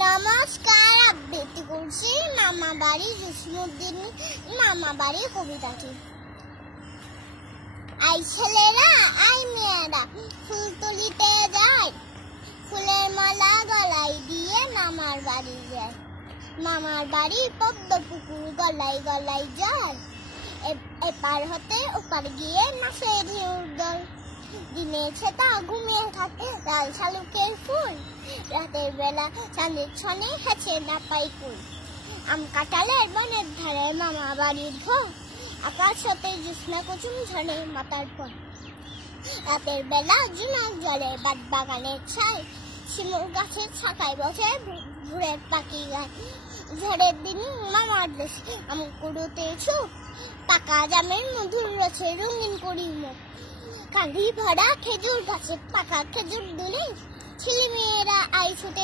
নমস্কার, আবৃত্তি করছি মামা বাড়ি জসিমউদ্দিন মামা বাড়ি কবিতাটি। আই ছেলেরা আই মেয়েরা ফুল তুলিতে যায়, ফুলের মালা গলায় দিয়ে মামার বাড়ি যায়। মামার বাড়ি পদ্ম পুকুর গলায় গলায় যায়, এপার হতে ওপার গিয়ে নাচে ঢেউর দল। দিনে ছেতা ঘুমিয়ে থাকে লাল শালুকের ফুল, রাতের বেলা চাঁদের ছনে হেঁচে না পাই কুল। আম কাঁঠালের বনের ধারে মামা বাড়ির ঘর, আকাশ হতে জ্যোৎস্না কুসুম ঝরে মাথার পর। রাতের বেলা জোনাক জলে বাদ বাগানের ছায়, শিমুল গাছের ছাতায় বসে ভোরের পাখি গায়। ঝড়ের দিন মামার দেশে আম কুড়োতে ছুপ, পাকা জামের মধুর রসে রঙিন করি মুখ। কাঁধি ভরা খেজুর গাছে পাকা খেজুর দুলে ছেলে মেয়েরা আই ছুটে